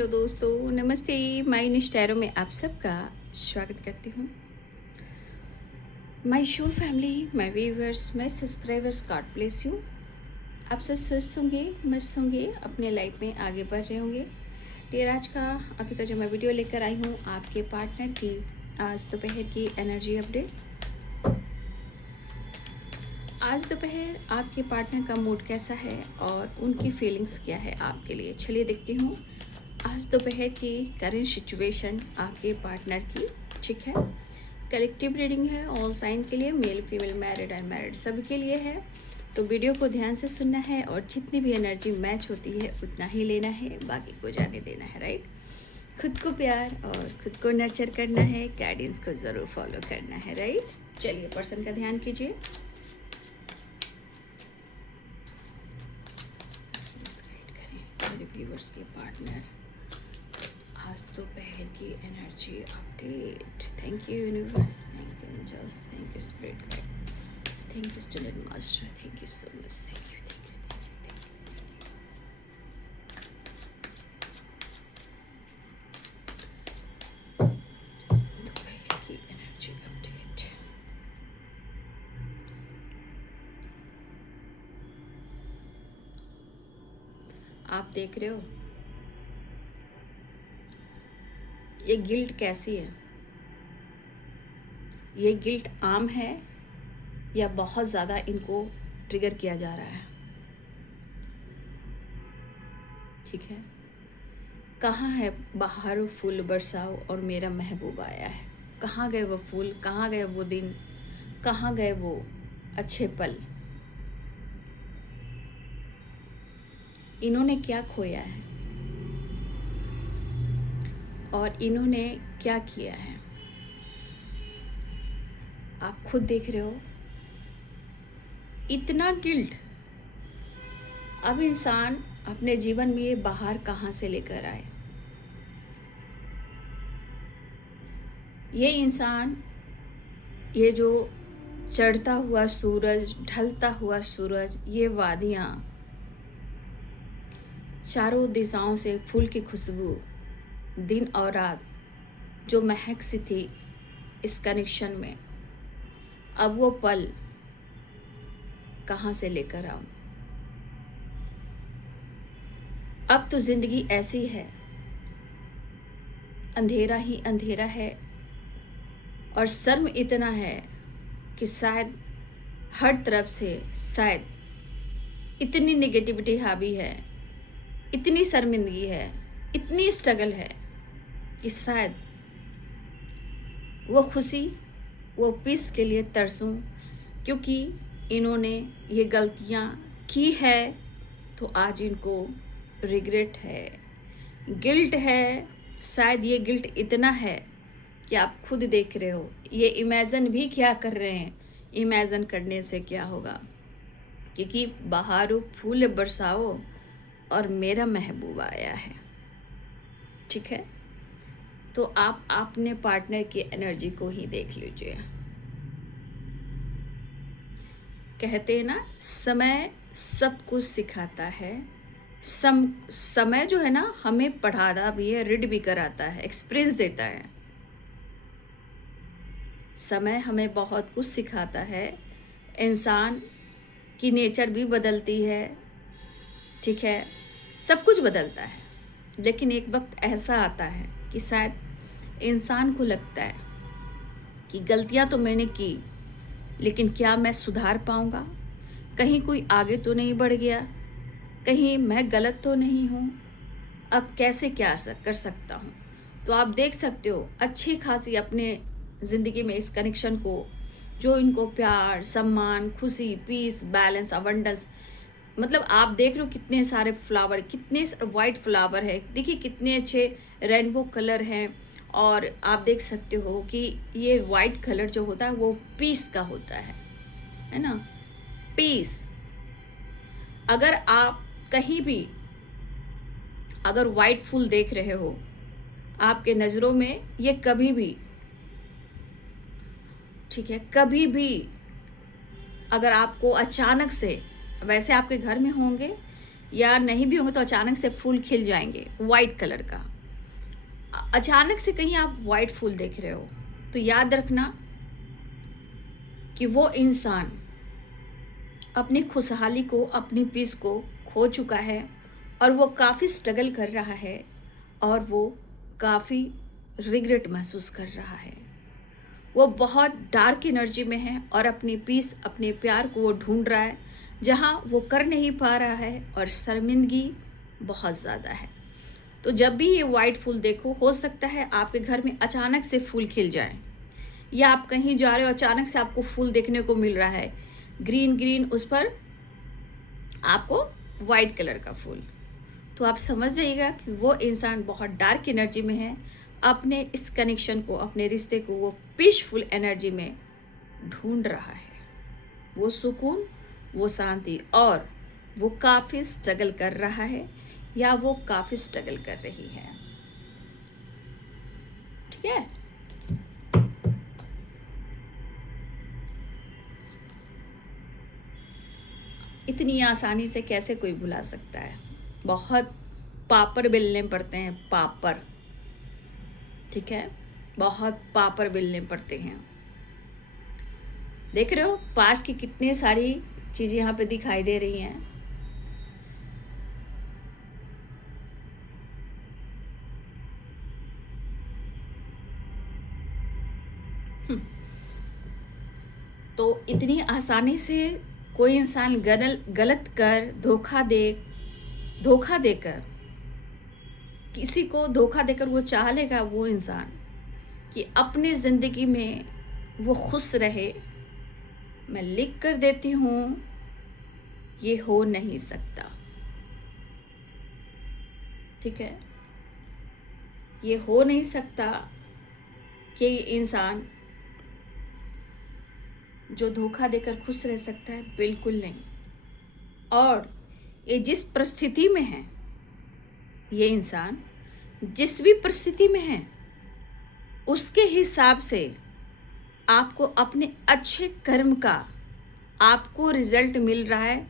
Hello दोस्तों, नमस्ते। My निष्ठैरों में आप सबका स्वागत करती हूँ। My show family, my viewers, my subscribers, God bless you. आप सब स्वस्थ होंगे, मस्त होंगे, अपने लाइफ में आगे बढ़ रहे होंगे। डियर, आज का अभी का जो मैं वीडियो लेकर आई हूँ आपके पार्टनर की आज दोपहर की एनर्जी अपडेट। आज दोपहर आपके पार्टनर का मूड कैसा है और उनकी फीलिंग्स क्या है आपके लिए, चलिए देखती हूँ आज दोपहर की करंट सिचुएशन आपके पार्टनर की। ठीक है, कलेक्टिव रीडिंग है ऑल साइन के लिए, मेल फीमेल मैरिड अनमैरिड सभी के लिए है। तो वीडियो को ध्यान से सुनना है और जितनी भी एनर्जी मैच होती है उतना ही लेना है, बाकी को जाने देना है। राइट, खुद को प्यार और खुद को नर्चर करना है, गाइडेंस को ज़रूर फॉलो करना है। राइट, चलिए पर्सन का ध्यान कीजिए। मेरे व्यूवर्स के पार्टनर आज दोपहर की energy update. Thank you universe, thank you angels, thank you spirit guide, thank you student master, thank you so much, thank you, thank you, thank you. दोपहर की एनर्जी अपडेट। आप देख रहे हो ये गिल्ट कैसी है। ये गिल्ट आम है या बहुत ज़्यादा इनको ट्रिगर किया जा रहा है। ठीक है, कहाँ है बाहर फूल बरसाओ और मेरा महबूब आया है। कहाँ गए वो फूल, कहाँ गए वो दिन, कहाँ गए वो अच्छे पल। इन्होंने क्या खोया है और इन्होंने क्या किया है, आप खुद देख रहे हो। इतना गिल्ट अब इंसान अपने जीवन में ये बाहर कहाँ से लेकर आए। ये इंसान, ये जो चढ़ता हुआ सूरज, ढलता हुआ सूरज, ये वादियाँ, चारों दिशाओं से फूल की खुशबू, दिन और रात जो महक सी थी इस कनेक्शन में, अब वो पल कहाँ से लेकर आऊं। अब तो जिंदगी ऐसी है, अंधेरा ही अंधेरा है और शर्म इतना है कि शायद हर तरफ से शायद इतनी नेगेटिविटी हावी है, इतनी शर्मिंदगी है, इतनी स्ट्रगल है कि शायद वो खुशी, वो पीस के लिए तरसूं, क्योंकि इन्होंने ये गलतियाँ की है तो आज इनको रिग्रेट है, गिल्ट है। शायद ये गिल्ट इतना है कि आप खुद देख रहे हो, ये इमेजिन भी क्या कर रहे हैं। इमेजिन करने से क्या होगा, क्योंकि बहारो फूल बरसाओ और मेरा महबूब आया है। ठीक है, तो आप अपने पार्टनर की एनर्जी को ही देख लीजिए। कहते हैं ना, समय सब कुछ सिखाता है। समय जो है ना, हमें पढ़ाता भी है, रीड भी कराता है, एक्सपीरियंस देता है। समय हमें बहुत कुछ सिखाता है, इंसान की नेचर भी बदलती है। ठीक है, सब कुछ बदलता है, लेकिन एक वक्त ऐसा आता है कि शायद इंसान को लगता है कि गलतियां तो मैंने की, लेकिन क्या मैं सुधार पाऊंगा, कहीं कोई आगे तो नहीं बढ़ गया, कहीं मैं गलत तो नहीं हूँ, अब कैसे क्या कर सकता हूँ। तो आप देख सकते हो अच्छी खासी अपने ज़िंदगी में इस कनेक्शन को, जो इनको प्यार, सम्मान, खुशी, पीस, बैलेंस, अबंडेंस, मतलब आप देख रहे हो कितने सारे फ्लावर, कितने वाइट फ्लावर है, देखिए कितने अच्छे रेनबो कलर हैं। और आप देख सकते हो कि ये वाइट कलर जो होता है वो पीस का होता है ना, पीस। अगर आप कहीं भी अगर वाइट फूल देख रहे हो आपके नज़रों में, ये कभी भी, ठीक है, कभी भी अगर आपको अचानक से, वैसे आपके घर में होंगे या नहीं भी होंगे तो अचानक से फूल खिल जाएंगे वाइट कलर का। अचानक से कहीं आप वाइट फूल देख रहे हो तो याद रखना कि वो इंसान अपनी खुशहाली को, अपनी पीस को खो चुका है और वो काफ़ी स्ट्रगल कर रहा है और वो काफ़ी रिग्रेट महसूस कर रहा है। वो बहुत डार्क एनर्जी में है और अपनी पीस, अपने प्यार को वो ढूंढ रहा है जहाँ वो कर नहीं पा रहा है और शर्मिंदगी बहुत ज़्यादा है। तो जब भी ये वाइट फूल देखो, हो सकता है आपके घर में अचानक से फूल खिल जाए, या आप कहीं जा रहे हो अचानक से आपको फूल देखने को मिल रहा है, ग्रीन ग्रीन, उस पर आपको वाइट कलर का फूल, तो आप समझ जाइएगा कि वो इंसान बहुत डार्क एनर्जी में है। अपने इस कनेक्शन को, अपने रिश्ते को वो पीसफुल एनर्जी में ढूंढ रहा है, वो सुकून, वो शांति, और वो काफ़ी स्ट्रगल कर रहा है या वो काफ़ी स्ट्रगल कर रही है। ठीक है। इतनी आसानी से कैसे कोई भुला सकता है? बहुत पापड़ बेलने पड़ते हैं, पापड़। ठीक है, बहुत पापड़ बेलने पड़ते हैं। देख रहे हो पास्ट की कितनी सारी चीज़ें यहाँ पे दिखाई दे रही हैं। तो इतनी आसानी से कोई इंसान गलत कर, धोखा देकर, किसी को धोखा देकर वो चाह लेगा वो इंसान कि अपनी ज़िंदगी में वो खुश रहे। मैं लिख कर देती हूँ, ये हो नहीं सकता। ठीक है, ये हो नहीं सकता कि इंसान जो धोखा देकर खुश रह सकता है, बिल्कुल नहीं। और ये जिस परिस्थिति में है, ये इंसान जिस भी परिस्थिति में है, उसके हिसाब से आपको अपने अच्छे कर्म का आपको रिजल्ट मिल रहा है,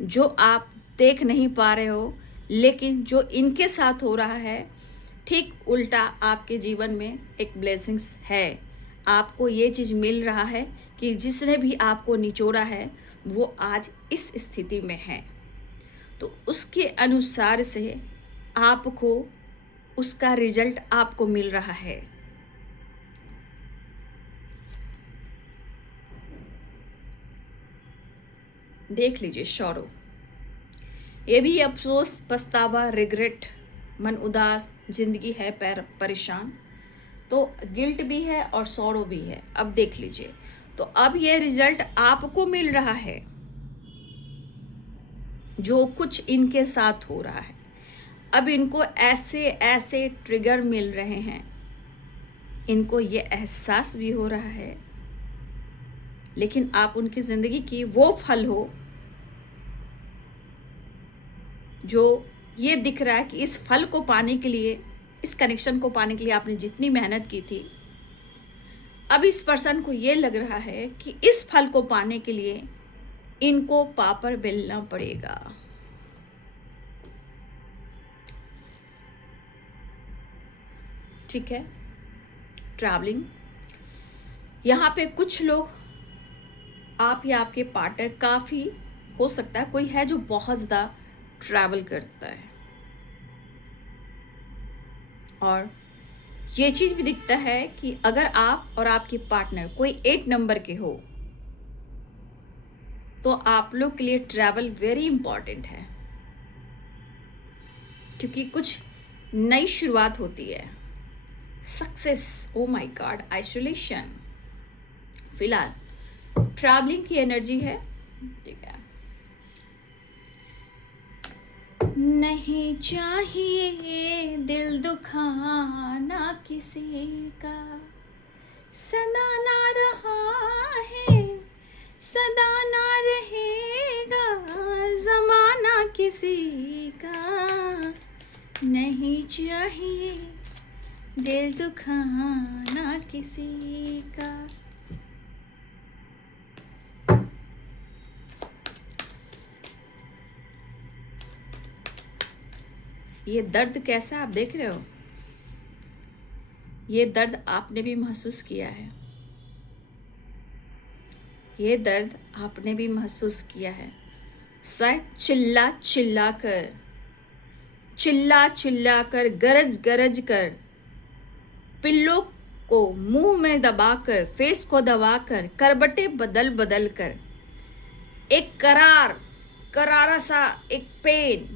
जो आप देख नहीं पा रहे हो। लेकिन जो इनके साथ हो रहा है, ठीक उल्टा आपके जीवन में एक ब्लेसिंग्स है। आपको ये चीज़ मिल रहा है कि जिसने भी आपको निचोड़ा है वो आज इस स्थिति में है, तो उसके अनुसार से आपको उसका रिजल्ट आपको मिल रहा है। देख लीजिए शौरो, ये भी अफसोस, पछतावा, रिग्रेट, मन उदास, जिंदगी है परेशान, तो गिल्ट भी है और सौरो भी है। अब देख लीजिए, तो अब ये रिजल्ट आपको मिल रहा है जो कुछ इनके साथ हो रहा है। अब इनको ऐसे ऐसे ट्रिगर मिल रहे हैं, इनको ये एहसास भी हो रहा है, लेकिन आप उनकी ज़िंदगी की वो फल हो जो ये दिख रहा है कि इस फल को पाने के लिए, इस कनेक्शन को पाने के लिए आपने जितनी मेहनत की थी, अब इस पर्सन को ये लग रहा है कि इस फल को पाने के लिए इनको पापड़ बेलना पड़ेगा। ठीक है, ट्रैवलिंग, यहाँ पे कुछ लोग, आप या आपके पार्टनर, काफ़ी हो सकता है कोई है जो बहुत ज़्यादा ट्रैवल करता है, और ये चीज़ भी दिखता है कि अगर आप और आपके पार्टनर कोई 8 नंबर के हो तो आप लोग के लिए ट्रैवल वेरी इंपॉर्टेंट है, क्योंकि कुछ नई शुरुआत होती है। Success, oh my God, isolation, फिलहाल ट्रैवलिंग की एनर्जी है। ठीक है, नहीं चाहिए दिल दुखाना किसी का, सदा ना रहा है, सदा ना रहेगा ज़माना किसी का, नहीं चाहिए दिल दुखाना किसी का। ये दर्द कैसा आप देख रहे हो, ये दर्द आपने भी महसूस किया है, ये दर्द आपने भी महसूस किया है। शायद चिल्ला चिल्ला कर गरज गरज कर, पिल्लों को मुंह में दबाकर, फेस को दबाकर, करबटे बदल बदल कर, एक करारा सा एक पेन,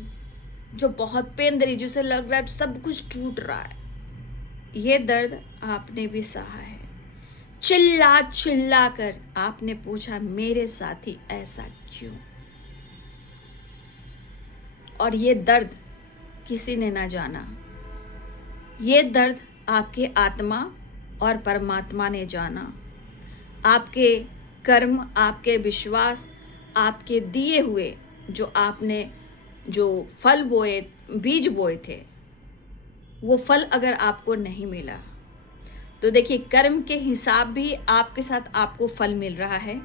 जो बहुत पेन दे रही, जिसे लग रहा है सब कुछ टूट रहा है, ये दर्द आपने भी सहा है। चिल्ला चिल्ला कर आपने पूछा मेरे साथी ऐसा क्यों, और ये दर्द किसी ने ना जाना, ये दर्द आपके आत्मा और परमात्मा ने जाना। आपके कर्म, आपके विश्वास, आपके दिए हुए जो आपने जो फल बोए, बीज बोए थे, वो फल अगर आपको नहीं मिला तो देखिए कर्म के हिसाब भी आपके साथ आपको फल मिल रहा है,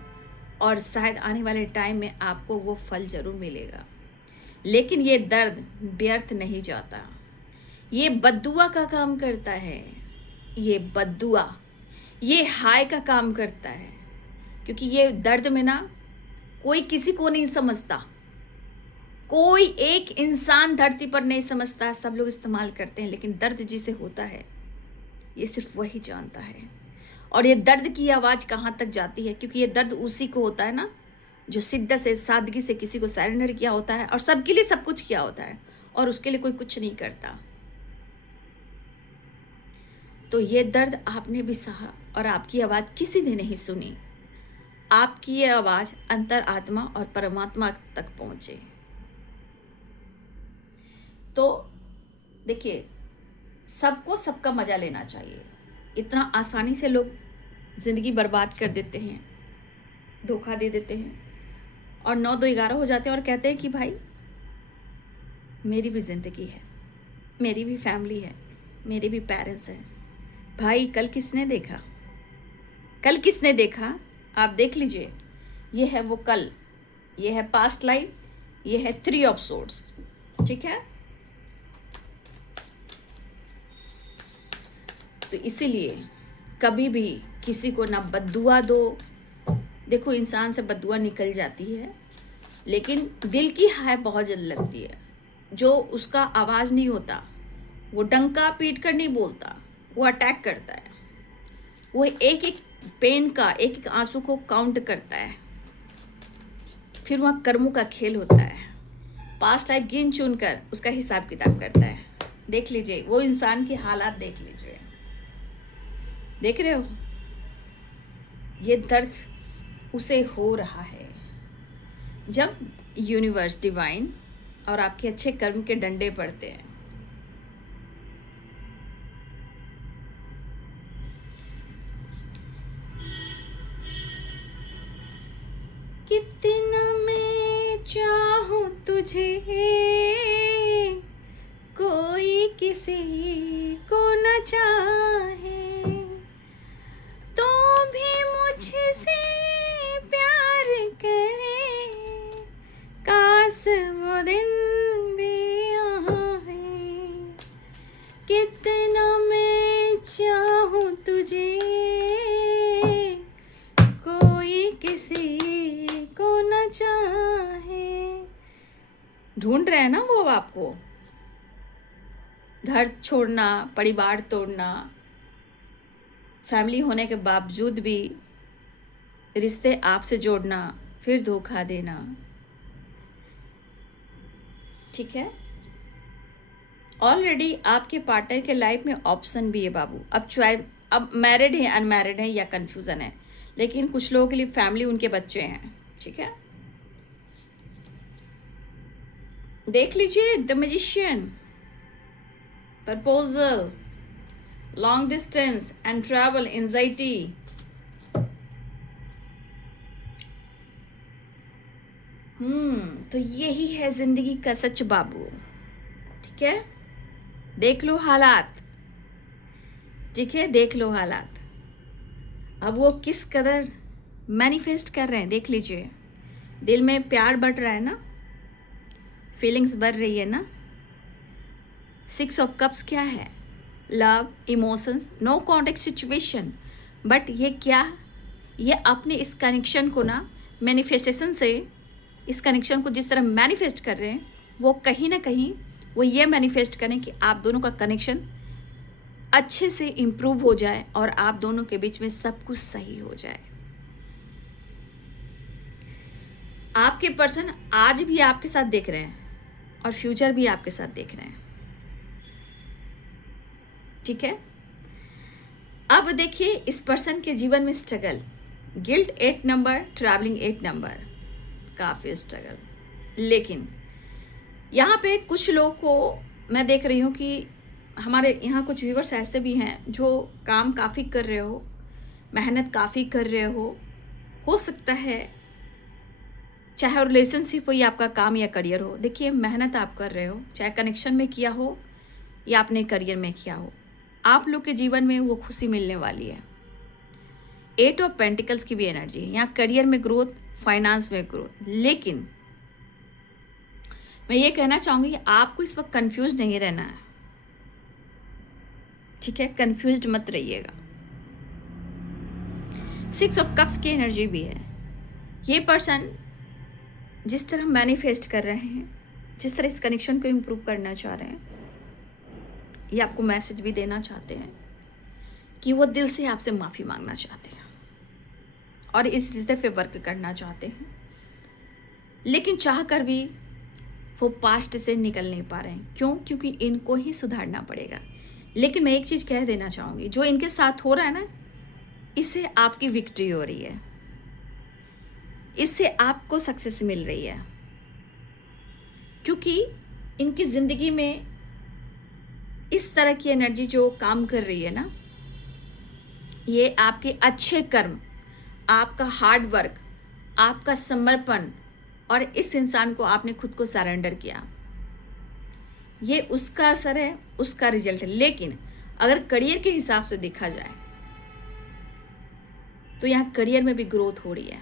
और शायद आने वाले टाइम में आपको वो फल जरूर मिलेगा। लेकिन ये दर्द व्यर्थ नहीं जाता, ये बद्दुआ का काम करता है, ये बद्दुआ, ये हाय का काम करता है। क्योंकि ये दर्द में ना कोई किसी को नहीं समझता, कोई एक इंसान धरती पर नहीं समझता, सब लोग इस्तेमाल करते हैं, लेकिन दर्द जिसे होता है ये सिर्फ वही जानता है। और ये दर्द की आवाज़ कहाँ तक जाती है, क्योंकि ये दर्द उसी को होता है ना जो शिद्दत से, सादगी से किसी को सरेंडर किया होता है और सबके लिए सब कुछ किया होता है, और उसके लिए कोई कुछ नहीं करता। तो ये दर्द आपने भी सहा और आपकी आवाज़ किसी ने नहीं सुनी। आपकी ये आवाज़ अंतर आत्मा और परमात्मा तक पहुँचे। तो देखिए सबको सबका मज़ा लेना चाहिए। इतना आसानी से लोग ज़िंदगी बर्बाद कर देते हैं, धोखा दे देते हैं, और 9-2-11 हो जाते हैं और कहते हैं कि भाई मेरी भी ज़िंदगी है, मेरी भी फैमिली है, मेरे भी पेरेंट्स हैं। भाई कल किसने देखा, कल किसने देखा? आप देख लीजिए, ये है वो कल, ये है पास्ट लाइफ, ये है 3 ऑफ सोर्ड्स। ठीक है, तो इसीलिए कभी भी किसी को ना बद्दुआ दो। देखो इंसान से बद्दुआ निकल जाती है, लेकिन दिल की हाय बहुत जल्द लगती है। जो उसका आवाज़ नहीं होता, वो डंका पीट कर नहीं बोलता, वो अटैक करता है, वो एक एक पेन का, एक एक आंसू को काउंट करता है। फिर वहाँ कर्मों का खेल होता है, पास्ट लाइफ गिन चुन कर उसका हिसाब किताब करता है। देख लीजिए वो इंसान की हालात, देख लीजिए, देख रहे हो, ये दर्द उसे हो रहा है जब यूनिवर्स, डिवाइन और आपके अच्छे कर्म के डंडे पड़ते हैं। कितना मैं चाहूं तुझे, कोई किसी को न चाहे, तो भी मुझसे प्यार करे, काश वो दिन भी यहाँ है। कितना मैं चाहूं तुझे, कोई किसी को न चाहे। ढूंढ रहे हैं ना वो आपको, घर छोड़ना, परिवार तोड़ना, फैमिली होने के बावजूद भी रिश्ते आपसे जोड़ना, फिर धोखा देना। ठीक है, ऑलरेडी आपके पार्टनर के लाइफ में ऑप्शन भी है बाबू। अब चॉइस, अब मैरिड है, अनमैरिड है या कंफ्यूजन है, लेकिन कुछ लोगों के लिए फैमिली, उनके बच्चे हैं। ठीक है, देख लीजिए the magician, proposal, long distance and travel, anxiety. तो यही है जिंदगी का सच बाबू। ठीक है, देख लो हालात, ठीक है, देख लो हालात। अब वो किस कदर मैनिफेस्ट कर रहे हैं देख लीजिए। दिल में प्यार बढ़ रहा है ना, फीलिंग्स बढ़ रही है ना, सिक्स ऑफ कप्स क्या है? Love, emotions, no contact situation. But ये क्या, ये अपने इस कनेक्शन को ना मैनिफेस्टेशन से, इस कनेक्शन को जिस तरह मैनिफेस्ट कर रहे हैं, वो कहीं ना कहीं वो ये मैनिफेस्ट करें कि आप दोनों का कनेक्शन अच्छे से इम्प्रूव हो जाए और आप दोनों के बीच में सब कुछ सही हो जाए। आपके पर्सन आज भी आपके साथ देख रहे हैं और फ्यूचर भी आपके साथ देख रहे हैं, ठीक है। अब देखिए इस पर्सन के जीवन में struggle, guilt 8 number, travelling 8 number, काफ़ी स्ट्रगल। लेकिन यहाँ पे कुछ लोगों को मैं देख रही हूँ कि हमारे यहाँ कुछ व्यूवर्स ऐसे भी हैं जो काम काफ़ी कर रहे हो, मेहनत काफ़ी कर रहे हो सकता है चाहे रिलेशनशिप हो या आपका काम या करियर हो। देखिए मेहनत आप कर रहे हो, चाहे कनेक्शन में किया हो या आपने करियर में किया हो, आप लोग के जीवन में वो खुशी मिलने वाली है। 8 ऑफ पेंटिकल्स की भी एनर्जी है यहाँ, करियर में ग्रोथ, फाइनेंस में ग्रोथ। लेकिन मैं ये कहना चाहूँगी आपको इस वक्त कंफ्यूज नहीं रहना है, ठीक है, कंफ्यूज्ड मत रहिएगा। 6 ऑफ कप्स की एनर्जी भी है। ये पर्सन जिस तरह मैनिफेस्ट कर रहे हैं, जिस तरह इस कनेक्शन को इम्प्रूव करना चाह रहे हैं, ये आपको मैसेज भी देना चाहते हैं कि वो दिल से आपसे माफ़ी मांगना चाहते हैं और इस रिश्ते पे वर्क करना चाहते हैं। लेकिन चाह कर भी वो पास्ट से निकल नहीं पा रहे हैं। क्यों? क्योंकि इनको ही सुधारना पड़ेगा। लेकिन मैं एक चीज़ कह देना चाहूँगी, जो इनके साथ हो रहा है ना, इससे आपकी विक्ट्री हो रही है, इससे आपको सक्सेस मिल रही है, क्योंकि इनकी ज़िंदगी में इस तरह की एनर्जी जो काम कर रही है ना, ये आपके अच्छे कर्म, आपका हार्ड वर्क, आपका समर्पण और इस इंसान को आपने खुद को सरेंडर किया, ये उसका असर है, उसका रिजल्ट है। लेकिन अगर करियर के हिसाब से देखा जाए तो यहाँ करियर में भी ग्रोथ हो रही है,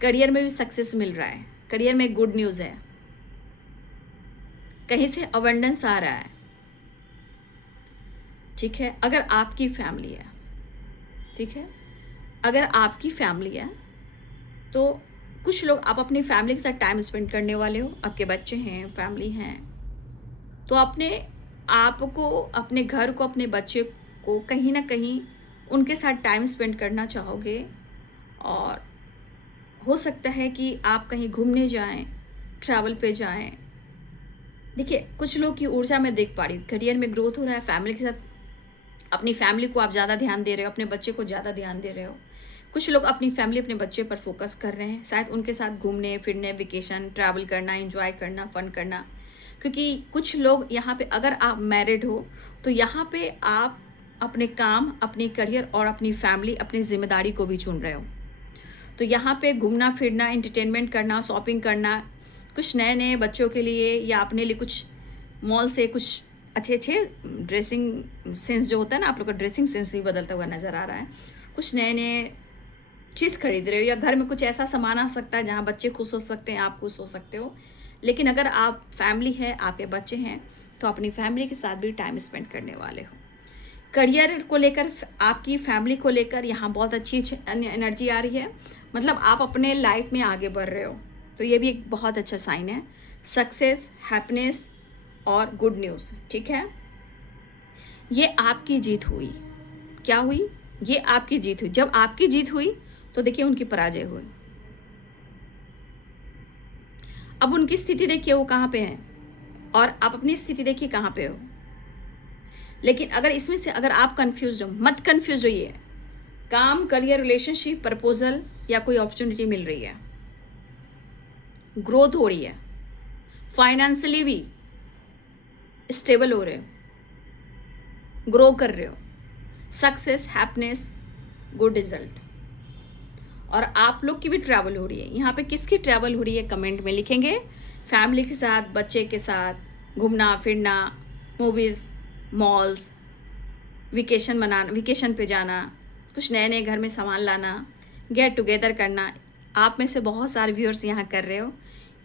करियर में भी सक्सेस मिल रहा है, करियर में गुड न्यूज़ है, कहीं से अबंडेंस आ रहा है, ठीक है। अगर आपकी फैमिली है, ठीक है, अगर आपकी फैमिली है तो कुछ लोग आप अपनी फैमिली के साथ टाइम स्पेंड करने वाले हो, आपके बच्चे हैं, फैमिली हैं, तो अपने आप को, अपने घर को, अपने बच्चे को कहीं ना कहीं उनके साथ टाइम स्पेंड करना चाहोगे। और हो सकता है कि आप कहीं घूमने जाएं, ट्रैवल पे जाएं। देखिए कुछ लोग की ऊर्जा मैं देख पा रही हूँ, करियर में ग्रोथ हो रहा है, फैमिली के साथ, अपनी फैमिली को आप ज़्यादा ध्यान दे रहे हो, अपने बच्चे को ज़्यादा ध्यान दे रहे हो। कुछ लोग अपनी फैमिली, अपने बच्चे पर फोकस कर रहे हैं, शायद उनके साथ घूमने फिरने, वेकेशन, ट्रैवल करना, एंजॉय करना, फन करना। क्योंकि कुछ लोग यहाँ पे, अगर आप मैरिड हो तो यहाँ पे आप अपने काम, अपने करियर और अपनी फैमिली, अपनी जिम्मेदारी को भी चुन रहे हो। तो यहाँ पे घूमना फिरना, एंटरटेनमेंट करना, शॉपिंग करना, कुछ नए नए बच्चों के लिए या अपने लिए कुछ मॉल से कुछ अच्छे अच्छे ड्रेसिंग सेंस जो होता है ना, आप लोग का ड्रेसिंग सेंस भी बदलता हुआ नज़र आ रहा है। कुछ नए नए चीज़ खरीद रहे हो या घर में कुछ ऐसा सामान आ सकता है जहाँ बच्चे खुश हो सकते हैं, आप खुश हो सकते हो। लेकिन अगर आप फैमिली है, आपके बच्चे हैं, तो अपनी फैमिली के साथ भी टाइम स्पेंड करने वाले हो। करियर को लेकर, आपकी फैमिली को लेकर यहाँ बहुत अच्छी एनर्जी आ रही है, मतलब आप अपने लाइफ में आगे बढ़ रहे हो, तो ये भी एक बहुत अच्छा साइन है। सक्सेस, हैप्पीनेस और गुड न्यूज़, ठीक है। ये आपकी जीत हुई। क्या हुई? ये आपकी जीत हुई। जब आपकी जीत हुई तो देखिए उनकी पराजय हुई। अब उनकी स्थिति देखिए वो कहाँ पे है और आप अपनी स्थिति देखिए कहाँ पे हो। लेकिन अगर इसमें से अगर आप कंफ्यूज हो, मत कंफ्यूज होइए। काम, करियर, रिलेशनशिप, प्रपोजल या कोई अपॉर्चुनिटी मिल रही है, ग्रोथ हो रही है, फाइनेंशियली भी स्टेबल हो रहे हो, ग्रो कर रहे हो, सक्सेस, हैप्पीनेस, गुड रिजल्ट। और आप लोग की भी ट्रैवल हो रही है। यहाँ पे किसकी ट्रैवल हो रही है कमेंट में लिखेंगे। फैमिली के साथ, बच्चे के साथ घूमना फिरना, मूवीज़, मॉल्स, वेकेशन मनाना, वेकेशन पे जाना, कुछ नए नए घर में सामान लाना, गेट टुगेदर करना। आप में से बहुत सारे व्यूअर्स यहाँ कर रहे हो।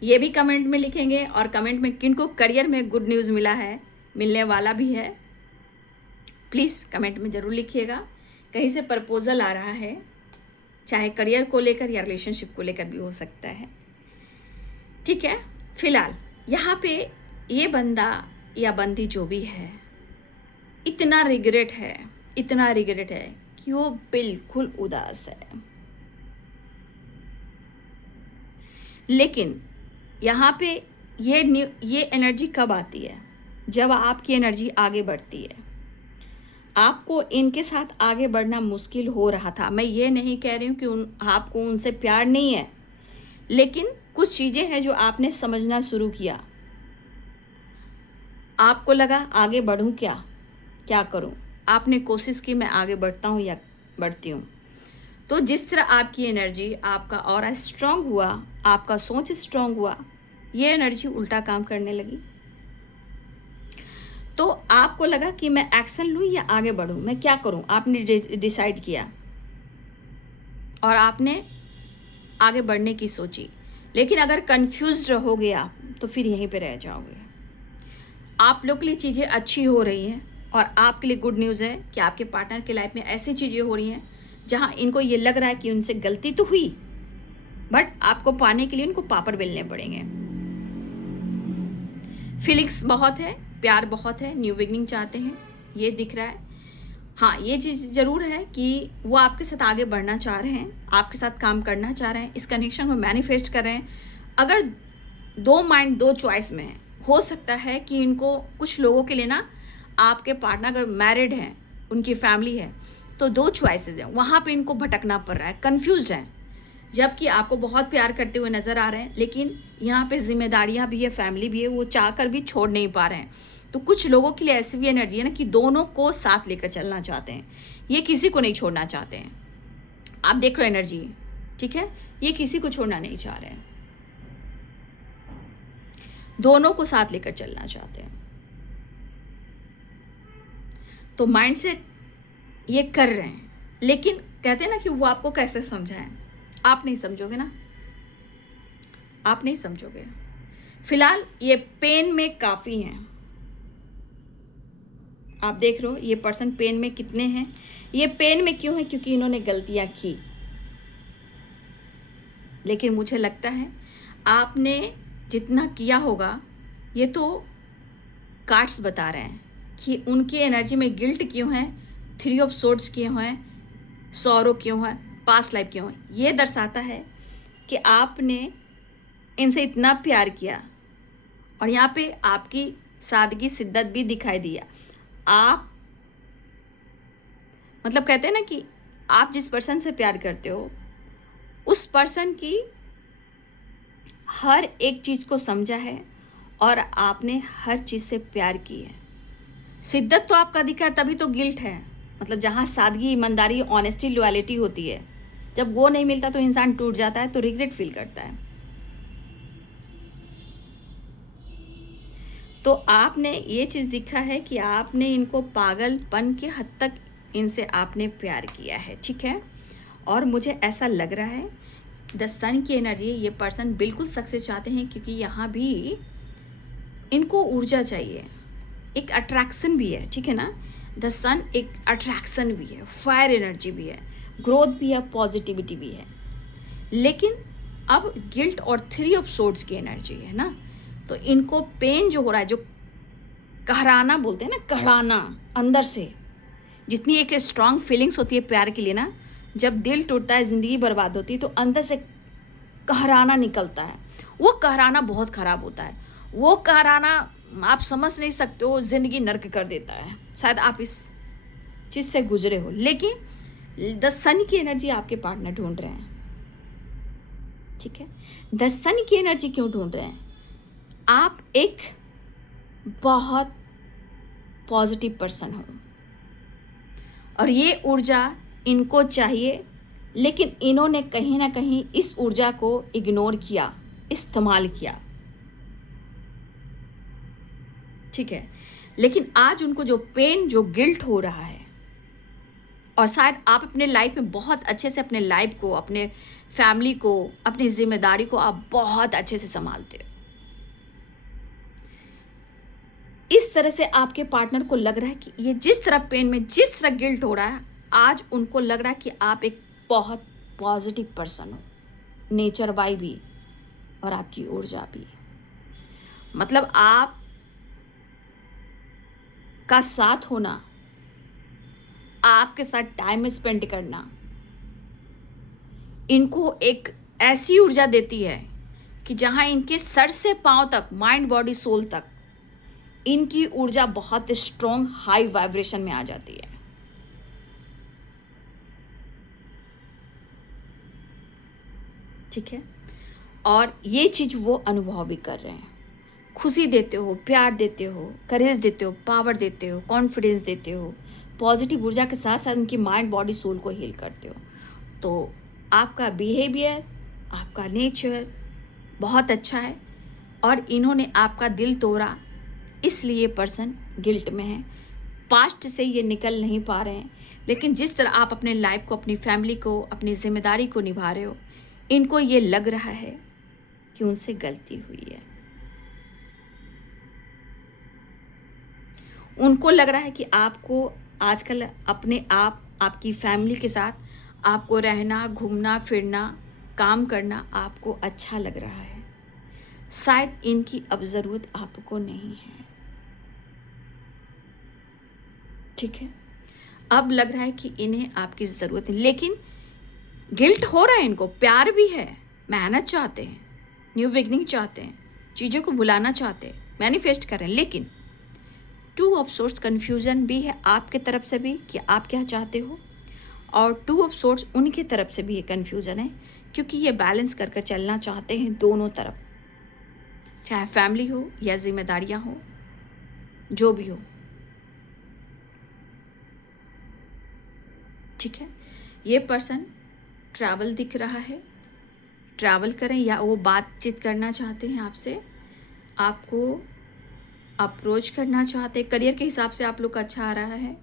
ये भी कमेंट में लिखेंगे, और कमेंट में किनको करियर में गुड न्यूज़ मिला है, मिलने वाला भी है, प्लीज़ कमेंट में ज़रूर लिखिएगा। कहीं से प्रपोजल आ रहा है, चाहे करियर को लेकर या रिलेशनशिप को लेकर भी हो सकता है, ठीक है। फिलहाल यहाँ पे ये बंदा या बंदी जो भी है, इतना रिग्रेट है, इतना रिग्रेट है कि वो बिल्कुल उदास है। लेकिन यहाँ पे ये एनर्जी कब आती है? जब आपकी एनर्जी आगे बढ़ती है। आपको इनके साथ आगे बढ़ना मुश्किल हो रहा था। मैं ये नहीं कह रही हूँ कि आपको उनसे प्यार नहीं है, लेकिन कुछ चीज़ें हैं जो आपने समझना शुरू किया। आपको लगा आगे बढ़ूँ क्या करूँ? आपने कोशिश की मैं आगे बढ़ता हूँ या बढ़ती हूँ। तो जिस तरह आपकी एनर्जी, आपका ऑरा स्ट्रांग हुआ, आपका सोच स्ट्रांग हुआ, ये एनर्जी उल्टा काम करने लगी। तो आपको लगा कि मैं एक्शन लूँ या आगे बढ़ूँ, मैं क्या करूँ? आपने डिसाइड किया और आपने आगे बढ़ने की सोची। लेकिन अगर कंफ्यूज रहोगे आप, तो फिर यहीं पे रह जाओगे। आप लोग के लिए चीज़ें अच्छी हो रही हैं, और आपके लिए गुड न्यूज़ है कि आपके पार्टनर की लाइफ में ऐसी चीज़ें हो रही हैं जहाँ इनको ये लग रहा है कि उनसे गलती तो हुई, बट आपको पाने के लिए उनको पापड़ बेलने पड़ेंगे। फीलिंग्स बहुत है, प्यार बहुत है, न्यू बिगनिंग चाहते हैं, ये दिख रहा है। हाँ, ये चीज़ ज़रूर है कि वो आपके साथ आगे बढ़ना चाह रहे हैं, आपके साथ काम करना चाह रहे हैं, इस कनेक्शन को मैनिफेस्ट कर रहे हैं। अगर दो माइंड दो चॉइस में है, हो सकता है कि इनको कुछ लोगों के लिए ना, आपके पार्टनर अगर मैरिड हैं, उनकी फैमिली है, तो दो चॉइसेस हैं, वहाँ पे इनको भटकना पड़ रहा है, कंफ्यूज्ड हैं। जबकि आपको बहुत प्यार करते हुए नज़र आ रहे हैं, लेकिन यहाँ पे जिम्मेदारियाँ भी है, फैमिली भी है, वो चाह कर भी छोड़ नहीं पा रहे हैं। तो कुछ लोगों के लिए ऐसी भी एनर्जी है ना कि दोनों को साथ लेकर चलना चाहते हैं, ये किसी को नहीं छोड़ना चाहते हैं। आप देख रहे हो एनर्जी, ठीक है, ये किसी को छोड़ना नहीं चाह रहे हैं, दोनों को साथ लेकर चलना चाहते हैं। तो माइंडसेट ये कर रहे हैं, लेकिन कहते हैं ना कि वो आपको कैसे समझाएं, आप नहीं समझोगे ना, आप नहीं समझोगे। फिलहाल ये पेन में काफ़ी हैं, आप देख रहे हो ये पर्सन पेन में कितने हैं। ये पेन में क्यों है? क्योंकि इन्होंने गलतियां की। लेकिन मुझे लगता है आपने जितना किया होगा, ये तो कार्ड्स बता रहे हैं कि उनकी एनर्जी में गिल्ट क्यों है, 3 ऑफ सोर्ड्स क्यों है, सॉरो क्यों है, पास्ट लाइफ क्यों है। ये दर्शाता है कि आपने इनसे इतना प्यार किया, और यहाँ पे आपकी सादगी शिद्दत भी दिखाई दिया। आप मतलब कहते हैं ना कि आप जिस पर्सन से प्यार करते हो, उस पर्सन की हर एक चीज़ को समझा है, और आपने हर चीज़ से प्यार की है। शिद्दत तो आपका दिखा है, तभी तो गिल्ट है। मतलब जहाँ सादगी, ईमानदारी, ऑनेस्टी, लॉयल्टी होती है, जब वो नहीं मिलता तो इंसान टूट जाता है, तो रिग्रेट फील करता है। तो आपने ये चीज़ दिखा है कि आपने इनको पागलपन के हद तक इनसे आपने प्यार किया है, ठीक है। और मुझे ऐसा लग रहा है द सन की एनर्जी, ये पर्सन बिल्कुल सक्सेस चाहते हैं, क्योंकि यहाँ भी इनको ऊर्जा चाहिए, एक अट्रैक्शन भी है, ठीक है ना। द सन एक अट्रैक्शन भी है, फायर एनर्जी भी है, ग्रोथ भी है, पॉजिटिविटी भी है। लेकिन अब गिल्ट और 3 ऑफ सोर्ड्स की एनर्जी है ना, तो इनको पेन जो हो रहा है, जो कहराना बोलते हैं ना, कहराना अंदर से, जितनी एक स्ट्रांग फीलिंग्स होती है प्यार के लिए ना, जब दिल टूटता है, ज़िंदगी बर्बाद होती है, तो अंदर से कहराना निकलता है। वो कहराना बहुत ख़राब होता है, वो कहराना आप समझ नहीं सकते हो, ज़िंदगी नर्क कर देता है। शायद आप इस चीज़ से गुजरे हो। लेकिन द सन की एनर्जी आपके पार्टनर ढूंढ रहे हैं, ठीक है। द सन की एनर्जी क्यों ढूंढ रहे हैं? आप एक बहुत पॉजिटिव पर्सन हो, और ये ऊर्जा इनको चाहिए, लेकिन इन्होंने कहीं ना कहीं इस ऊर्जा को इग्नोर किया, इस्तेमाल किया, ठीक है। लेकिन आज उनको जो पेन, जो गिल्ट हो रहा है, और शायद आप अपने लाइफ में बहुत अच्छे से अपने लाइफ को, अपने फैमिली को, अपनी जिम्मेदारी को आप बहुत अच्छे से संभालते हो। इस तरह से आपके पार्टनर को लग रहा है कि ये जिस तरह पेन में, जिस तरह गिल्ट हो रहा है, आज उनको लग रहा है कि आप एक बहुत पॉजिटिव पर्सन हो, नेचर वाई भी और आपकी ऊर्जा भी। मतलब आप का साथ होना, आपके साथ टाइम स्पेंड करना इनको एक ऐसी ऊर्जा देती है कि जहां इनके सर से पांव तक, माइंड बॉडी सोल तक, इनकी ऊर्जा बहुत स्ट्रॉन्ग हाई वाइब्रेशन में आ जाती है। ठीक है, और ये चीज वो अनुभव भी कर रहे हैं। खुशी देते हो, प्यार देते हो, करेज देते हो, पावर देते हो, कॉन्फिडेंस देते हो, पॉजिटिव ऊर्जा के साथ साथ उनकी माइंड बॉडी सोल को हील करते हो। तो आपका बिहेवियर, आपका नेचर बहुत अच्छा है और इन्होंने आपका दिल तोड़ा, इसलिए पर्सन गिल्ट में है। पास्ट से ये निकल नहीं पा रहे हैं, लेकिन जिस तरह आप अपने लाइफ को, अपनी फैमिली को, अपनी जिम्मेदारी को निभा रहे हो, इनको ये लग रहा है कि उनसे गलती हुई है। उनको लग रहा है कि आपको आजकल अपने आप, आपकी फैमिली के साथ आपको रहना, घूमना फिरना, काम करना आपको अच्छा लग रहा है। शायद इनकी अब ज़रूरत आपको नहीं है। ठीक है, अब लग रहा है कि इन्हें आपकी ज़रूरत है, लेकिन गिल्ट हो रहा है इनको। प्यार भी है, मेहनत चाहते हैं, न्यू बिगनिंग चाहते हैं, चीज़ों को भुलाना चाहते हैं, मैनिफेस्ट कर रहे हैं, लेकिन टू ऑफ सोर्स कन्फ्यूज़न भी है आपके तरफ से भी कि आप क्या चाहते हो, और टू ऑफ सोर्स उनकी तरफ से भी ये कन्फ्यूज़न है, क्योंकि ये बैलेंस कर कर चलना चाहते हैं दोनों तरफ, चाहे फैमिली हो या जिम्मेदारियां हो, जो भी हो। ठीक है, ये पर्सन ट्रैवल दिख रहा है, ट्रैवल करें या वो बातचीत करना चाहते हैं आपसे, आपको अप्रोच करना चाहते हैं, करियर के हिसाब से आप लोग का अच्छा आ रहा है,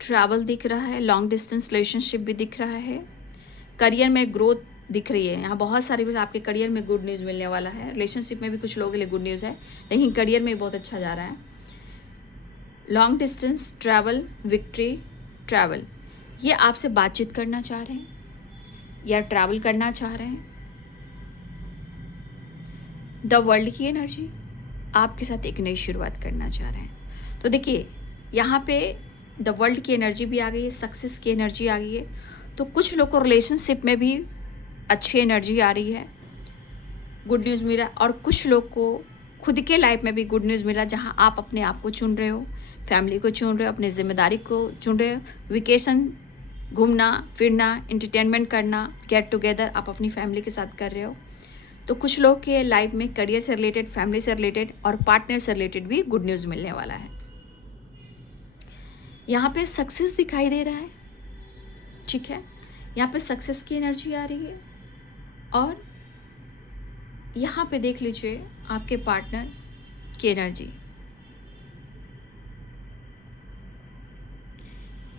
ट्रैवल दिख रहा है, लॉन्ग डिस्टेंस रिलेशनशिप भी दिख रहा है, करियर में ग्रोथ दिख रही है। यहाँ बहुत सारी आपके करियर में गुड न्यूज़ मिलने वाला है। रिलेशनशिप में भी कुछ लोगों के लिए गुड न्यूज़ है, लेकिन करियर में बहुत अच्छा जा रहा है। Long distance travel, victory, travel, ये आपसे बातचीत करना चाह रहे हैं या ट्रैवल करना चाह रहे हैं। द वर्ल्ड की एनर्जी आपके साथ एक नई शुरुआत करना चाह रहे हैं। तो देखिए, यहाँ पे द वर्ल्ड की एनर्जी भी आ गई है, सक्सेस की एनर्जी आ गई है। तो कुछ लोग को रिलेशनशिप में भी अच्छी एनर्जी आ रही है, गुड न्यूज़ मिला, और कुछ लोग को खुद के लाइफ में भी गुड न्यूज़ मिला, जहाँ आप अपने आप को चुन रहे हो, फैमिली को चुन रहे हो, अपनी जिम्मेदारी को चुन रहे हो, वेकेशन, घूमना फिरना, एंटरटेनमेंट करना, गेट टुगेदर आप अपनी फैमिली के साथ कर रहे हो। तो कुछ लोग के लाइफ में करियर से रिलेटेड, फैमिली से रिलेटेड और पार्टनर से रिलेटेड भी गुड न्यूज़ मिलने वाला है। यहाँ पे सक्सेस दिखाई दे रहा है। ठीक है, यहाँ पे सक्सेस की एनर्जी आ रही है, और यहाँ पे देख लीजिए आपके पार्टनर की एनर्जी।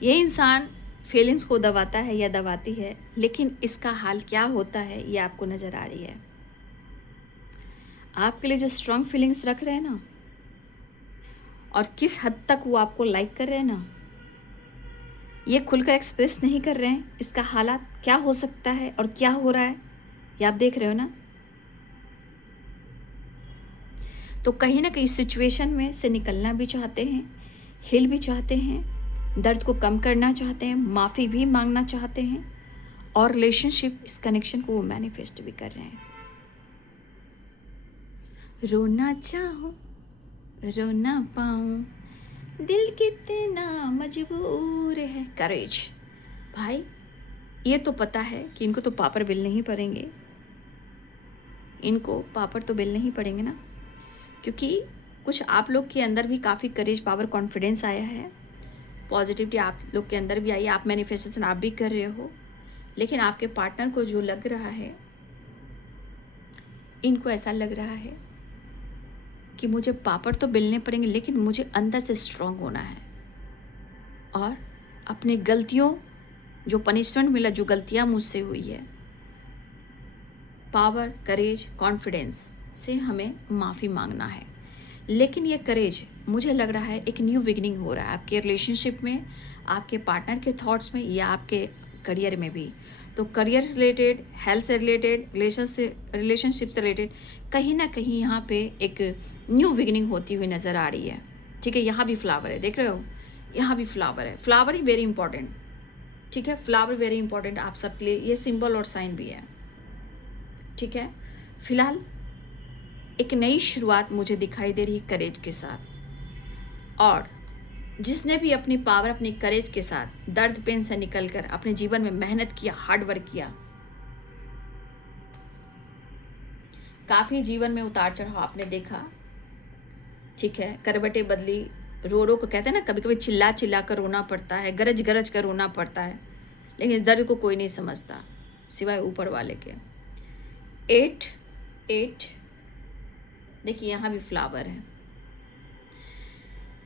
ये इंसान फीलिंग्स को दबाता है या दबाती है, लेकिन इसका हाल क्या होता है ये आपको नज़र आ रही है। आपके लिए जो स्ट्रॉन्ग फीलिंग्स रख रहे हैं ना, और किस हद तक वो आपको लाइक कर रहे हैं ना, ये खुलकर एक्सप्रेस नहीं कर रहे हैं। इसका हालात क्या हो सकता है और क्या हो रहा है ये आप देख रहे हो ना। तो कहीं ना कहीं सिचुएशन में से निकलना भी चाहते हैं, हिल भी चाहते हैं, दर्द को कम करना चाहते हैं, माफ़ी भी मांगना चाहते हैं, और रिलेशनशिप, इस कनेक्शन को वो मैनिफेस्ट भी कर रहे हैं। रोना चाहूं, रो ना पाऊं, दिल कितना मजबूर है। करेज भाई, ये तो पता है कि इनको तो पापड़ बेलने ही पड़ेंगे, इनको पापड़ तो बेलने ही पड़ेंगे ना, क्योंकि कुछ आप लोग के अंदर भी काफ़ी करेज, पावर, कॉन्फिडेंस आया है, पॉजिटिविटी आप लोग के अंदर भी आई है, आप मैनिफेस्टेशन आप भी कर रहे हो। लेकिन आपके पार्टनर को जो लग रहा है, इनको ऐसा लग रहा है कि मुझे पापड़ तो बेलने पड़ेंगे, लेकिन मुझे अंदर से स्ट्रांग होना है और अपनी गलतियों जो पनिशमेंट मिला, जो गलतियाँ मुझसे हुई है, पावर, करेज, कॉन्फिडेंस से हमें माफ़ी मांगना है। लेकिन ये करेज मुझे लग रहा है एक न्यू बिगिनिंग हो रहा है आपके रिलेशनशिप में, आपके पार्टनर के थॉट्स में, या आपके करियर में भी। तो करियर से रिलेटेड, हेल्थ से रिलेटेड, रिलेशनशिप से रिलेटेड कहीं ना कहीं यहाँ पे एक न्यू बिगिनिंग होती हुई नज़र आ रही है। ठीक है, यहाँ भी फ्लावर है, देख रहे हो, यहाँ भी फ्लावर है। फ्लावर ही वेरी इंपॉर्टेंट, ठीक है, फ्लावर वेरी इंपॉर्टेंट आप सबके लिए, ये सिंबल और साइन भी है। ठीक है, फिलहाल एक नई शुरुआत मुझे दिखाई दे रही है करेज के साथ। और जिसने भी अपनी पावर, अपनी करेज के साथ दर्द पेन से निकलकर अपने जीवन में मेहनत किया, हार्ड वर्क किया, काफ़ी जीवन में उतार चढ़ाव आपने देखा। ठीक है, करवटें बदली, रो रो को कहते हैं ना, कभी कभी चिल्ला चिल्ला कर रोना पड़ता है, गरज गरज कर रोना पड़ता है, लेकिन इस दर्द को कोई नहीं समझता सिवाय ऊपर वाले के। 8 देखिए, यहाँ भी फ्लावर है।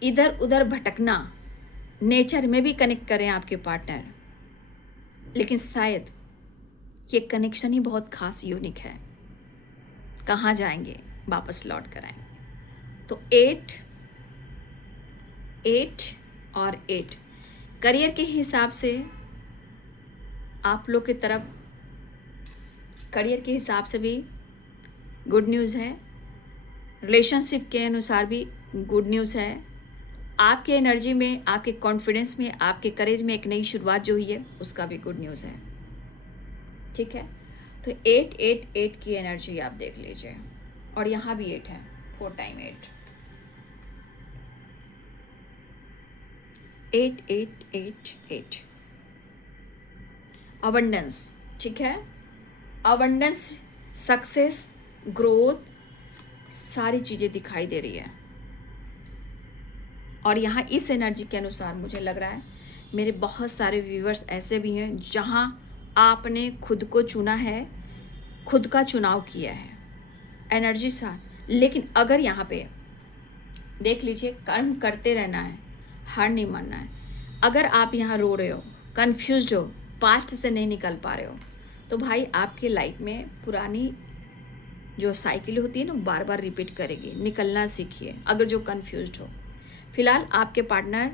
इधर उधर भटकना, नेचर में भी कनेक्ट करें आपके पार्टनर, लेकिन शायद ये कनेक्शन ही बहुत खास, यूनिक है। कहाँ जाएंगे, वापस लौट कर आएंगे। तो 8 और 8 करियर के हिसाब से आप लोग की तरफ, करियर के हिसाब से भी गुड न्यूज़ है, रिलेशनशिप के अनुसार भी गुड न्यूज़ है। आपके एनर्जी में, आपके कॉन्फिडेंस में, आपके करेज में एक नई शुरुआत जो हुई है, उसका भी गुड न्यूज़ है। ठीक है, तो 8 की एनर्जी आप देख लीजिए, और यहाँ भी 8 है, 4 टाइम 8। 8 अबंडेंस, ठीक है, अबंडेंस, सक्सेस, ग्रोथ, सारी चीज़ें दिखाई दे रही है। और यहाँ इस एनर्जी के अनुसार मुझे लग रहा है मेरे बहुत सारे व्यूअर्स ऐसे भी हैं जहाँ आपने खुद को चुना है, खुद का चुनाव किया है एनर्जी साथ। लेकिन अगर यहाँ पे देख लीजिए, कर्म करते रहना है, हार नहीं मानना है। अगर आप यहाँ रो रहे हो, कन्फ्यूज्ड हो, पास्ट से नहीं निकल पा रहे हो, तो भाई आपके लाइफ में पुरानी जो साइकिल होती है ना, बार बार रिपीट करेगी। निकलना सीखिए अगर जो कन्फ्यूज्ड हो। फिलहाल आपके पार्टनर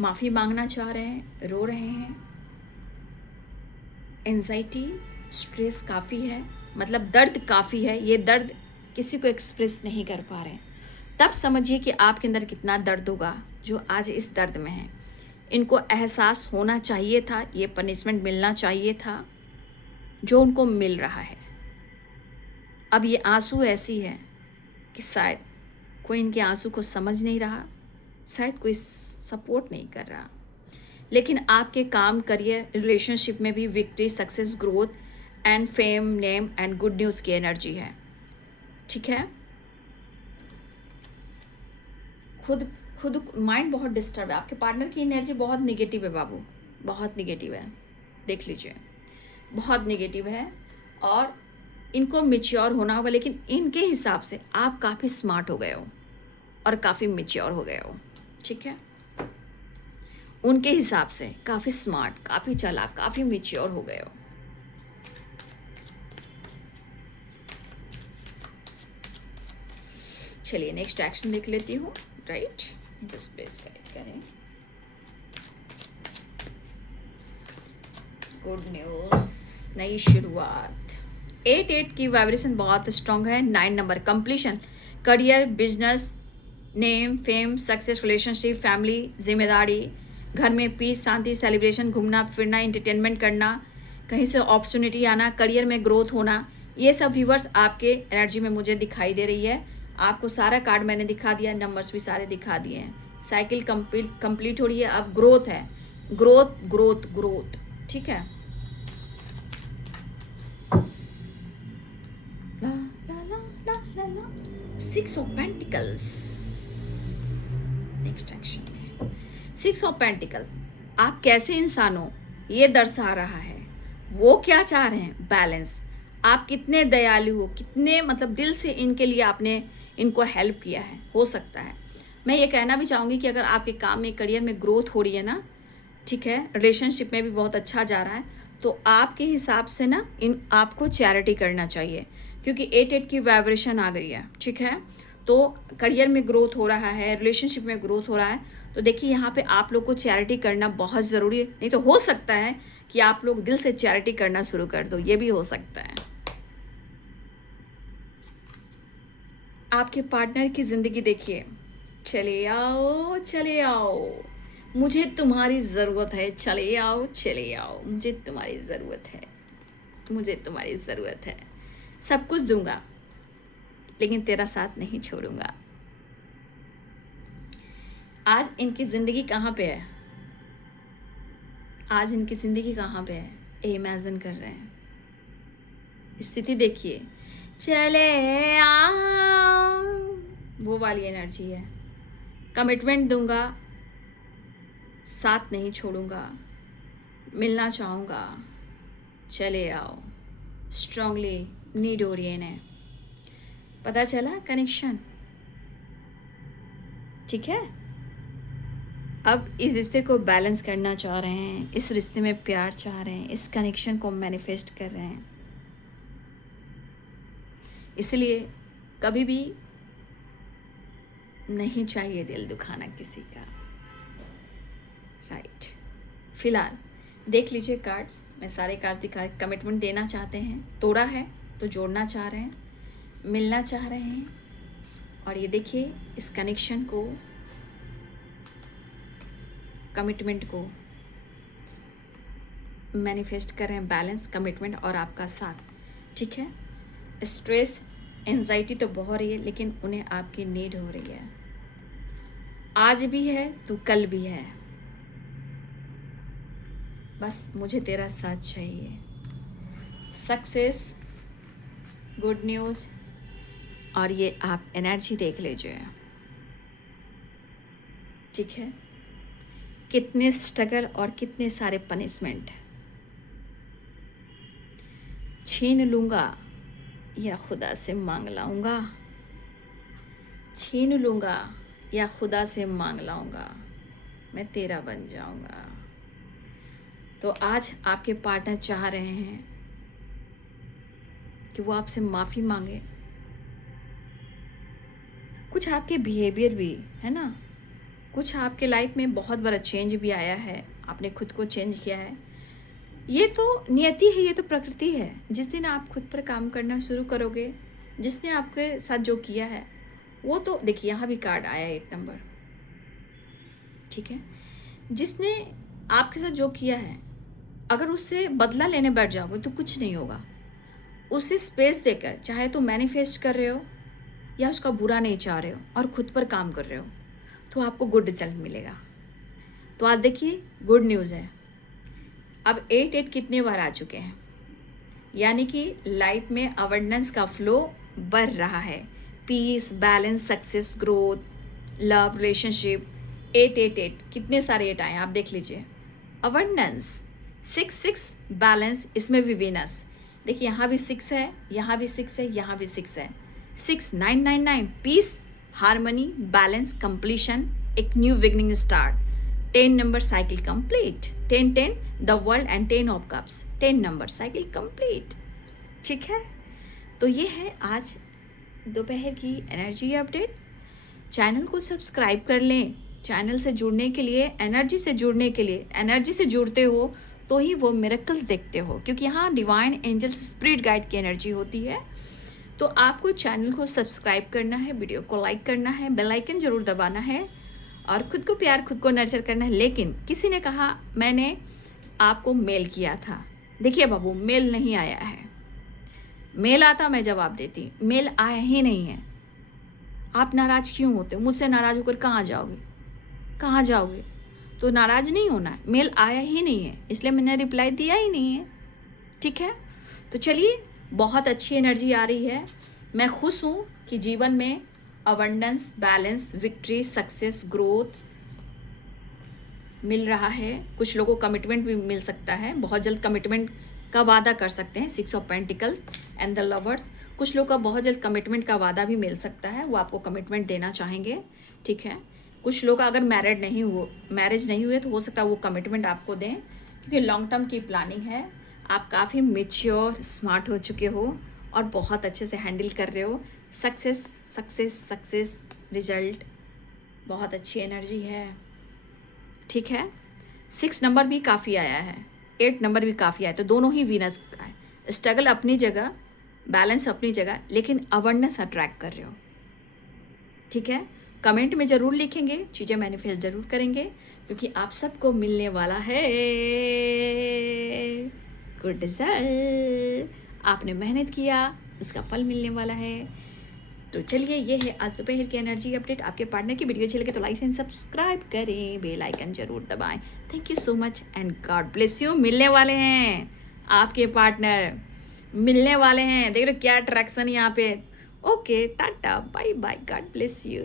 माफ़ी मांगना चाह रहे हैं, रो रहे हैं, एंजाइटी, स्ट्रेस काफ़ी है, मतलब दर्द काफ़ी है। ये दर्द किसी को एक्सप्रेस नहीं कर पा रहे हैं। तब समझिए कि आपके अंदर कितना दर्द होगा जो आज इस दर्द में है। इनको एहसास होना चाहिए था, ये पनिशमेंट मिलना चाहिए था जो उनको मिल रहा है। अब ये आंसू ऐसी है कि शायद कोई इनके आंसू को समझ नहीं रहा, शायद कोई सपोर्ट नहीं कर रहा। लेकिन आपके काम, करियर, रिलेशनशिप में भी victory, success, growth and fame, name and good news की एनर्जी है। ठीक है, खुद माइंड बहुत डिस्टर्ब है। आपके पार्टनर की एनर्जी बहुत निगेटिव है बाबू, बहुत निगेटिव है, देख लीजिए, बहुत निगेटिव है। और इनको मैच्योर होना होगा, लेकिन इनके हिसाब से आप काफ़ी स्मार्ट हो गए हो और काफ़ी मैच्योर हो गए हो। ठीक है, उनके हिसाब से काफ़ी स्मार्ट, काफ़ी चालाक, काफ़ी मैच्योर हो गए हो। चलिए नेक्स्ट एक्शन देख लेती हूँ। राइट, जस्ट प्लेस गाइड करें। गुड न्यूज़, नई शुरुआत। 8 की वाइब्रेशन बहुत स्ट्रॉन्ग है। 9 number, completion, career, business, name, fame, success, relationship, family, जिम्मेदारी, घर में पीस, शांति, सेलिब्रेशन, घूमना फिरना, एंटरटेनमेंट करना, कहीं से अपॉर्चुनिटी आना, करियर में ग्रोथ होना, ये सब व्यूवर्स आपके एनर्जी में मुझे दिखाई दे रही है। आपको सारा कार्ड मैंने दिखा दिया, नंबर्स भी सारे दिखा दिए हैं। साइकिल कंप्लीट हो रही है, अब ग्रोथ है, ग्रोथ ग्रोथ ग्रोथ। ठीक है, ला ला ला ला ला ला। 6 ऑफ पेंटिकल्स, नेक्स्ट एक्शन में 6 ऑफ पेंटिकल्स। आप कैसे इंसान हो ये दर्शा रहा है। वो क्या चाह रहे हैं, बैलेंस। आप कितने दयालु हो, कितने मतलब दिल से इनके लिए आपने इनको हेल्प किया है। हो सकता है मैं ये कहना भी चाहूँगी कि अगर आपके काम में, करियर में ग्रोथ हो रही है ना, ठीक है, रिलेशनशिप में भी बहुत अच्छा जा रहा है, तो आपके हिसाब से ना इन आपको चैरिटी करना चाहिए, क्योंकि 8 की वाइब्रेशन आ गई है। ठीक है, तो करियर में ग्रोथ हो रहा है, रिलेशनशिप में ग्रोथ हो रहा है, तो देखिए यहाँ पे आप लोग को चैरिटी करना बहुत ज़रूरी है। नहीं तो हो सकता है कि आप लोग दिल से चैरिटी करना शुरू कर दो, ये भी हो सकता है। आपके पार्टनर की ज़िंदगी देखिए, चले आओ, मुझे तुम्हारी ज़रूरत है, चले आओ, मुझे तुम्हारी ज़रूरत है, मुझे तुम्हारी ज़रूरत है, सब कुछ दूंगा लेकिन तेरा साथ नहीं छोड़ूंगा। आज इनकी ज़िंदगी कहाँ पे है? आज इनकी ज़िंदगी कहाँ पे है? इमेजिन कर रहे हैं, स्थिति देखिए, चले आओ, वो वाली एनर्जी है। कमिटमेंट दूंगा, साथ नहीं छोड़ूंगा, मिलना चाहूँगा, चले आओ, स्ट्रांगली नीड ओरियन है। पता चला कनेक्शन? ठीक है, अब इस रिश्ते को बैलेंस करना चाह रहे हैं, इस रिश्ते में प्यार चाह रहे हैं, इस कनेक्शन को मैनिफेस्ट कर रहे हैं। इसलिए कभी भी नहीं चाहिए दिल दुखाना किसी का, राइट। फिलहाल देख लीजिए कार्ड्स, मैं सारे कार्ड्स दिखा। कमिटमेंट देना चाहते हैं, तोड़ा है तो जोड़ना चाह रहे हैं, मिलना चाह रहे हैं, और ये देखिए इस कनेक्शन को, कमिटमेंट को मैनिफेस्ट कर रहे हैं, बैलेंस, कमिटमेंट और आपका साथ। ठीक है, स्ट्रेस एंजाइटी तो बहुत रही है, लेकिन उन्हें आपकी नीड हो रही है। आज भी है तो कल भी है, बस मुझे तेरा साथ चाहिए। सक्सेस, गुड न्यूज़, और ये आप एनर्जी देख लीजिए। ठीक है, कितने स्ट्रगल और कितने सारे पनिशमेंट। छीन लूँगा या खुदा से मांग लाऊंगा, छीन लूँगा या खुदा से मांग लाऊंगा, मैं तेरा बन जाऊंगा। तो आज आपके पार्टनर चाह रहे हैं कि वो आपसे माफ़ी मांगे। कुछ आपके बिहेवियर भी है ना, कुछ आपके लाइफ में बहुत बड़ा चेंज भी आया है, आपने खुद को चेंज किया है। ये तो नियति है, ये तो प्रकृति है। जिस दिन आप खुद पर काम करना शुरू करोगे, जिसने आपके साथ जो किया है वो तो देखिए, यहाँ भी कार्ड आया 8 नंबर। ठीक है, जिसने आपके साथ जो किया है, अगर उससे बदला लेने बैठ जाओगे तो कुछ नहीं होगा। उसे स्पेस देकर, चाहे तो मैनिफेस्ट कर रहे हो या उसका बुरा नहीं चाह रहे हो और खुद पर काम कर रहे हो, तो आपको गुड रिजल्ट मिलेगा। तो आज देखिए गुड न्यूज़ है, अब 8 कितने बार आ चुके हैं, यानी कि लाइफ में अवेंडेंस का फ्लो बढ़ रहा है। Peace, balance, success, growth, love, relationship, 8 कितने सारे 8 आए आप देख लीजिए। अवेंडेंस, 6 बैलेंस, इसमें भी वीनस देखिए, यहाँ भी 6 है, यहाँ भी 6 है, यहाँ भी 6 है। 6 9 9 9 पीस, हारमनी, बैलेंस, कंप्लीशन, एक new beginning start. 10 number cycle complete, 10 the world and 10 of cups, 10 number cycle complete. ठीक है, तो ये है आज दोपहर की एनर्जी अपडेट। चैनल को सब्सक्राइब कर लें। चैनल से जुड़ने के लिए, एनर्जी से जुड़ने के लिए, एनर्जी से जुड़ते हो तो ही वो मिरेकल्स देखते हो, क्योंकि यहाँ डिवाइन एंजल्स, स्पिरिट गाइड की एनर्जी होती है। तो आपको चैनल को सब्सक्राइब करना है, वीडियो को लाइक करना है, बेल आइकन ज़रूर दबाना है, और खुद को प्यार, खुद को नर्चर करना है। लेकिन किसी ने कहा मैंने आपको मेल किया था, देखिए बाबू मेल नहीं आया है। मेल आता मैं जवाब देती, मेल आया ही नहीं है। आप नाराज़ क्यों होते हो? मुझसे नाराज़ होकर कहाँ जाओगे, कहाँ जाओगे? तो नाराज़ नहीं होना है, मेल आया ही नहीं है, इसलिए मैंने रिप्लाई दिया ही नहीं है। ठीक है, तो चलिए, बहुत अच्छी एनर्जी आ रही है। मैं खुश हूँ कि जीवन में abundance, balance, victory, success, growth मिल रहा है। कुछ लोगों को कमिटमेंट भी मिल सकता है, बहुत जल्द कमिटमेंट का वादा कर सकते हैं। 6 of pentacles and the lovers, कुछ लोग का बहुत जल्द कमिटमेंट का वादा भी मिल सकता है, वो आपको कमिटमेंट देना चाहेंगे। ठीक है, कुछ लोग अगर मैरिज नहीं हुए तो हो सकता है वो कमिटमेंट आपको दें, क्योंकि लॉन्ग टर्म की प्लानिंग है। आप काफ़ी मेच्योर स्मार्ट हो चुके हो और बहुत अच्छे से हैंडल कर रहे हो। सक्सेस सक्सेस सक्सेस रिजल्ट, बहुत अच्छी एनर्जी है, ठीक है। 6 नंबर भी काफ़ी आया है, 8 नंबर भी काफ़ी आया, तो दोनों ही वीनस का है। स्ट्रगल अपनी जगह, बैलेंस अपनी जगह, लेकिन अवेयरनेस अट्रैक्ट कर रहे हो, ठीक है। कमेंट में ज़रूर लिखेंगे, चीज़ें मैनिफेस्ट ज़रूर करेंगे, क्योंकि आप सबको मिलने वाला है गुड रिजल्ट। आपने मेहनत किया, उसका फल मिलने वाला है। तो चलिए, ये है आज दोपहर की एनर्जी अपडेट। आपके पार्टनर की वीडियो अच्छी लगे तो लाइक एंड सब्सक्राइब करें, बेल आइकन जरूर दबाएं। Thank you so much and God bless you. मिलने वाले हैं आपके पार्टनर, मिलने वाले हैं। देख रहे हो क्या अट्रैक्शन यहाँ पे। Okay, tata, bye bye, God bless you.